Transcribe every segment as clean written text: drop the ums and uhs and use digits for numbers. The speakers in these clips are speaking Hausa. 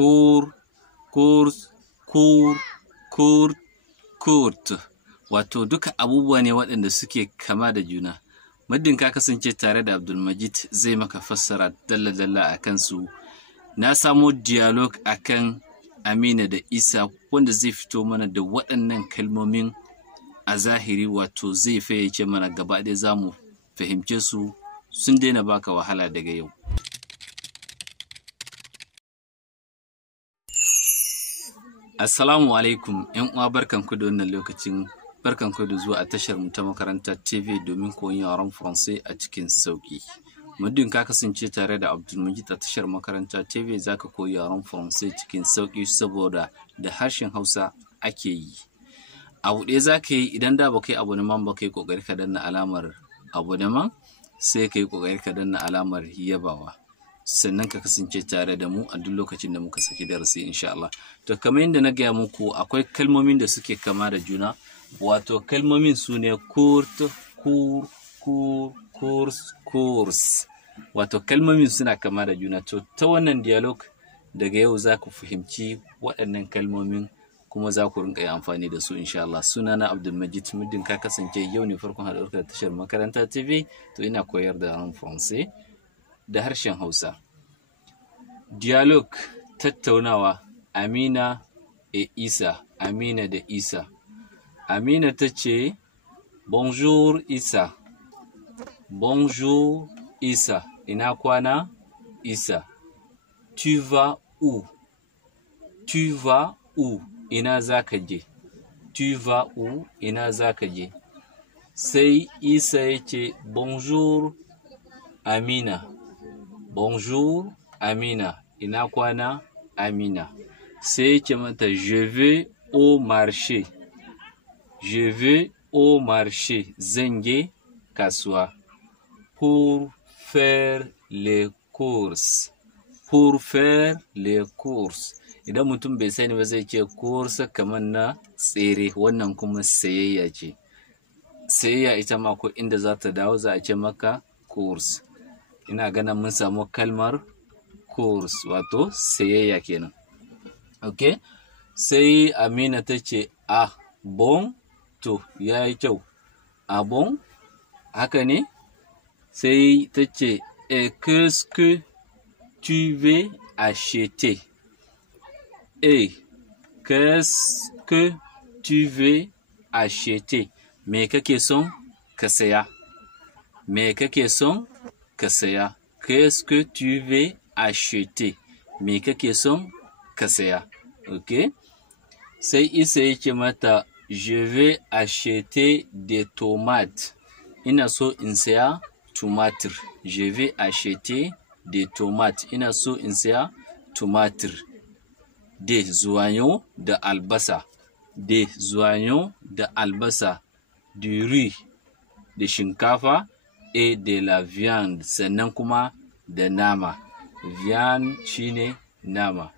cour, course, cour, court, court. Wato duka abubuwa ne waɗanda suke kama da juna. Muddin ka kasance tare da Abdulmajid zai maka fassara dalla-dalla a kansu. Na samo dialogue akan Amina da Isa wanda zai fito mana da waɗannan kalmomin a zahiri, wato zai fayyace mana gaba ɗaya za mu fahimce su, sun daina baka wahala daga yau. Assalamu alaikum ‘yan uwa, barkanku da wannan lokacin, barkanku da zuwa a tashar mu ta Makaranta TV domin koyon yaren Faransai a cikin sauƙi. Muddin ka kasance tare da Abdulmajid a tashar Makaranta TV za ka koyi yaren Faransai cikin sauƙi saboda da harshen Hausa ake yi. Abu ɗaya za ka yi idan da ba kai aboneman ba, ka yi ƙoƙari ka danna alamar aboneman, sai ka yi ƙoƙari ka danna alamar yabawa. Sannan ka kasance tare da mu a duk lokacin da muka saki darasi insha Allah. To kamar yadda na gaya muku, akwai kalmomin da suke kama da juna, wato kalmomin su ne courte, cour, cour, course, course. Wato kalmomin suna kama da juna. To ta wannan dialogue daga yau za ku fahimci waɗannan kalmomin kuma za ku rinƙa yi amfani da su insha Allah. Sunana Abdulmajid. Muddin ka kasance yau ne farkon haɗuwarka da tashar Makaranta TV, to ina koyar da yaren Faransai da harshen Hausa. Dialogue, tattaunawa, Amina et Isa, Amina da Isa. Amina ta ce, bonjour Isa. Bonjour Isa. Ina kwana Isa. Tu vas où? Tu vas où? Ina za ka je. Tu vas où? Ina za ka je. Sai Isa ya ce, bonjour Amina. Bonjour Amina. Ina kwana Amina. Sai ya ce mata, je vais au marché. Je vais au marché. Zan je kasuwa. Pour faire les courses. Pour faire les courses. Idan mutum bai sani ba zai ce course kamar na tsere, wannan kuma sayayya ce. Sayayya ita ma ko inda za ta dawo za a ce maka course. Ina ganin mun samu kalmar course, wato sayayya kenan. Okay? Sai Amina ta ce, ah, bon, to, ya yi kyau. Ah, bon, haka ne? Sai ta ce, et qu'est-ce que tu veux acheter? Et qu'est-ce que tu veux acheter? Me kake son ka saya? Me kake son ka saya? Qu'est-ce que tu veux acheter? Me kake son ka saya? Ok? Sai Isa ya ce mata, je vais acheter des tomates. Ina so in saya tumatir. Je vais acheter des tomates. Ina so in saya tumatir. Des oignons da albasa. Des oignons da albasa. Du riz da shinkafa et de la viande. Sannan kuma da nama. Viande shine nama.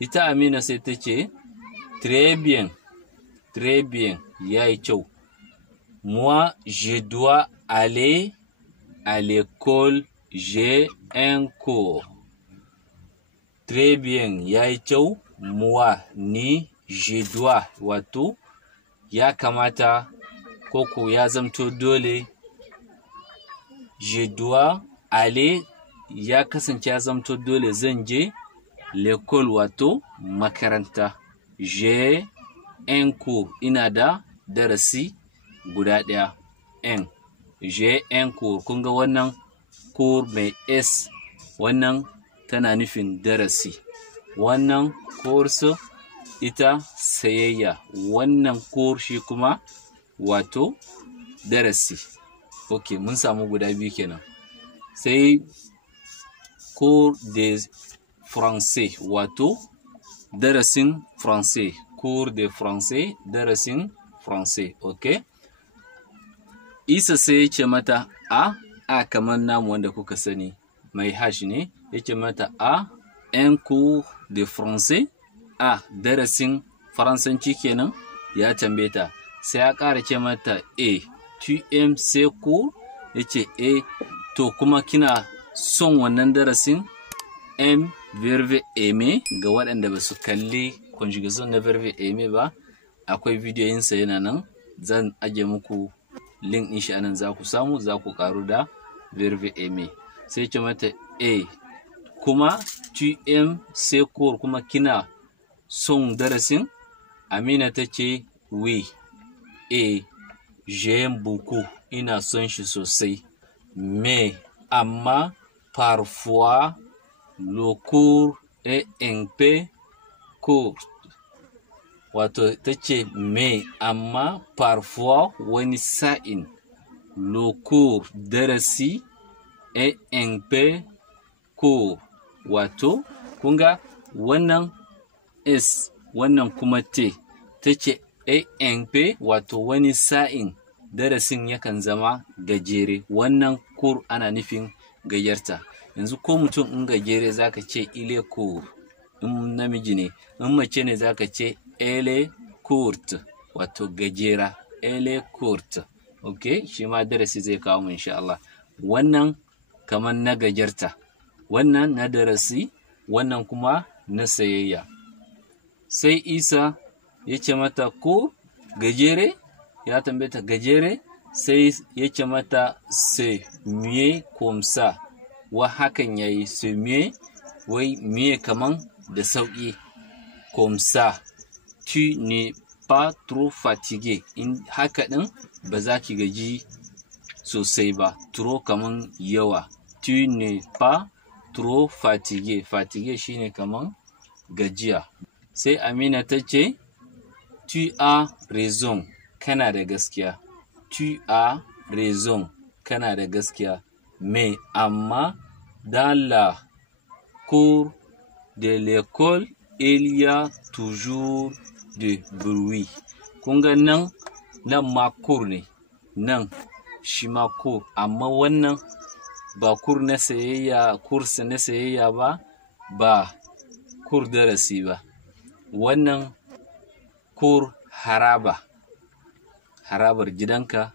Ita Amina sai ta ce, très bien, très bien, ya yi kyau. Moi, je dois aller à l'école, j'ai un cours. Très bien, ya yi kyau. Moi, ni, je dois, wato, ya kamata, koko ya zamto dole. Je dois aller, ya kasance ya zamto dole zan je. L'école, wato, makaranta. J'ai un cours. Ina da darasi guda ɗaya. J'ai un cours. Kun ga wannan cours mai S, wannan tana nufin darasi. Wannan course ita sayayya. Wannan cours shi kuma wato darasi. Ok, mun samu guda biyu kenan. Sai cours de français, wato darasin français. Cours de français, darasin français. Ok? Isa sai ya ce mata, a kamar namu wanda kuka sani mai hash ne, ya ce mata, un cours de français, darasin faransanci kenan, ya tambaye ta. Sai ya ƙara ce mata, tu aimes ce cours? Ya ce, to kuma kina son wannan darasin? verbe aimer ga waɗanda ba su kalli conjugation na verbe aimer ba, akwai bidiyoyinsa yana nan, zan ajiye muku link ɗin shi anan, za ku samu, za ku ƙaru da verbe aimer. Sai ce mata kuma tu aimes ces cours, kuma kina son darasin? Amina ta ce oui, j'aime beaucoup, ina son shi sosai, mais amma parfois le cours est un peu court. Wato ta ce mais amma parfois wani sa'in le cours darasi est un peu court. Wato kunga wannan s wannan kuma t, ta ce un peu wato wani sa'in darasin yakan zama gajere, wannan court ana nufin gajarta. Yanzu ko mutum in gajere zaka ce il est court, in namiji ne, in mace ne zaka ce elle est courte, wato gajera, elle est courte. Okay, shi ma darasi zai kawo mu insha Allah. Wannan kamar na gajarta, wannan na darasi, wannan kuma na sayayya. Sai Isa ya ce mata ko gajere, ya tambaye ta gajere, sai ya ce mata c'est mieux comme ça, wa hakan yayi, c'est mieux, wai mieux kaman da sauƙi, comme ça tu n'es pas trop fatigué, in haka ɗin ba za ki gaji sosai ba, trop kaman yawa, tu n'es pas trop fatigué, fatigué shine kaman gajiya. Sai Amina ta ce tu as raison, kana da gaskiya, tu as raison, kana da gaskiya, mais amma dans la cour de l'école il y a toujours de bruit. Kun ga nan ma cour ne, nan shi ma cour, amma wannan ba cour na sayayya, course na sayayya ba, ba cour darasi ba, wannan cour haraba, harabar gidanka,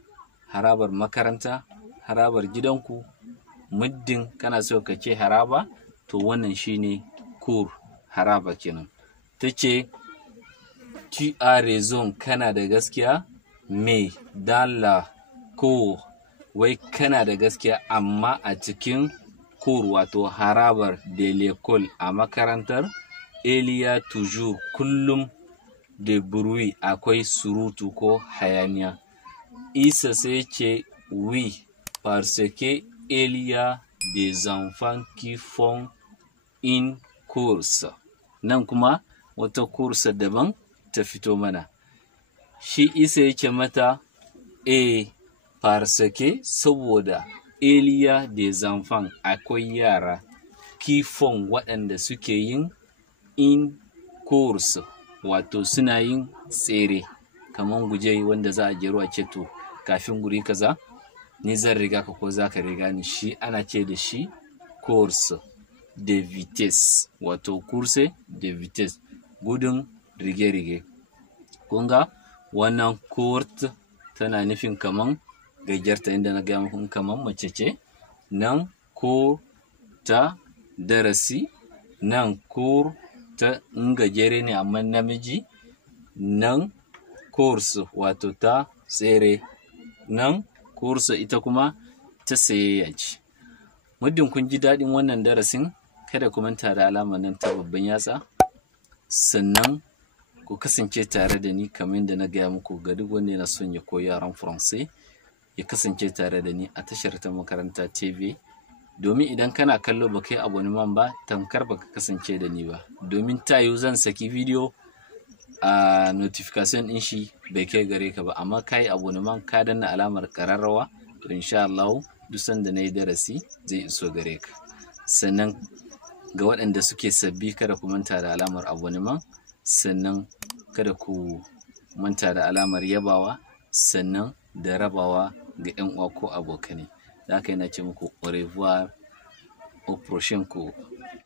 harabar makaranta, harabar gidanku, muddin kana so ka ce haraba, to wannan shine cour, haraba kenan. Ta ce tu as raison, kana da gaskiya, mais dans la cour, wai kana da gaskiya amma a cikin cour wato harabar de l'école a makarantar, il y a toujours kullum de bruit, akwai surutu ko hayaniya. Isa sai ce oui, parce que il y a des enfants qui font une course. Nan kuma wata course daban ta fito mana. Shi Isa ya ce mata parce que saboda il y a des enfants, akwai yara, qui font waɗanda suke yin in course, wato suna yin tsere, kaman guje wanda za a jero a ce to kafin guri kaza ni zan riga ka ko za ka riga ni, shi ana ce da shi course de vitesse, wato course de vitesse, gudun rige-rige. Kunga wannan courte tana nufin kaman gajarta, inda na gaya muku kaman mace ce, nan cour ta darasi, nan cour ta in gajere ne amma namiji, nan course wato ta tsere, nan course ita kuma ta sayayya ce. Muddin kun ji daɗin wannan darasin, kada ku manta da alamar nan ta babban yatsa, sannan ku kasance tare da ni kamar yadda na gaya muku, ga duk wanda yana son ya koyi yaren Faransai ya kasance tare da ni a tashar ta Makaranta TV, domin idan kana kallo ba kai abonnement ba, tamkar baka kasance da ni ba, domin tayo zan saki bidiyo a notification ɗin shi bai kai gare ka ba, amma ka yi abonnement ka danna alamar ƙararrawa, to insha Allah duk sanda na yi darasi zai iso gare ka. Sannan ga waɗanda suke sabbi, kada ku manta da alamar abonnement, sannan kada ku manta da alamar yabawa, sannan da rabawa ga 'yan uwa ko abokanai. Da haka yana ce muku au revoir, au prochain cours.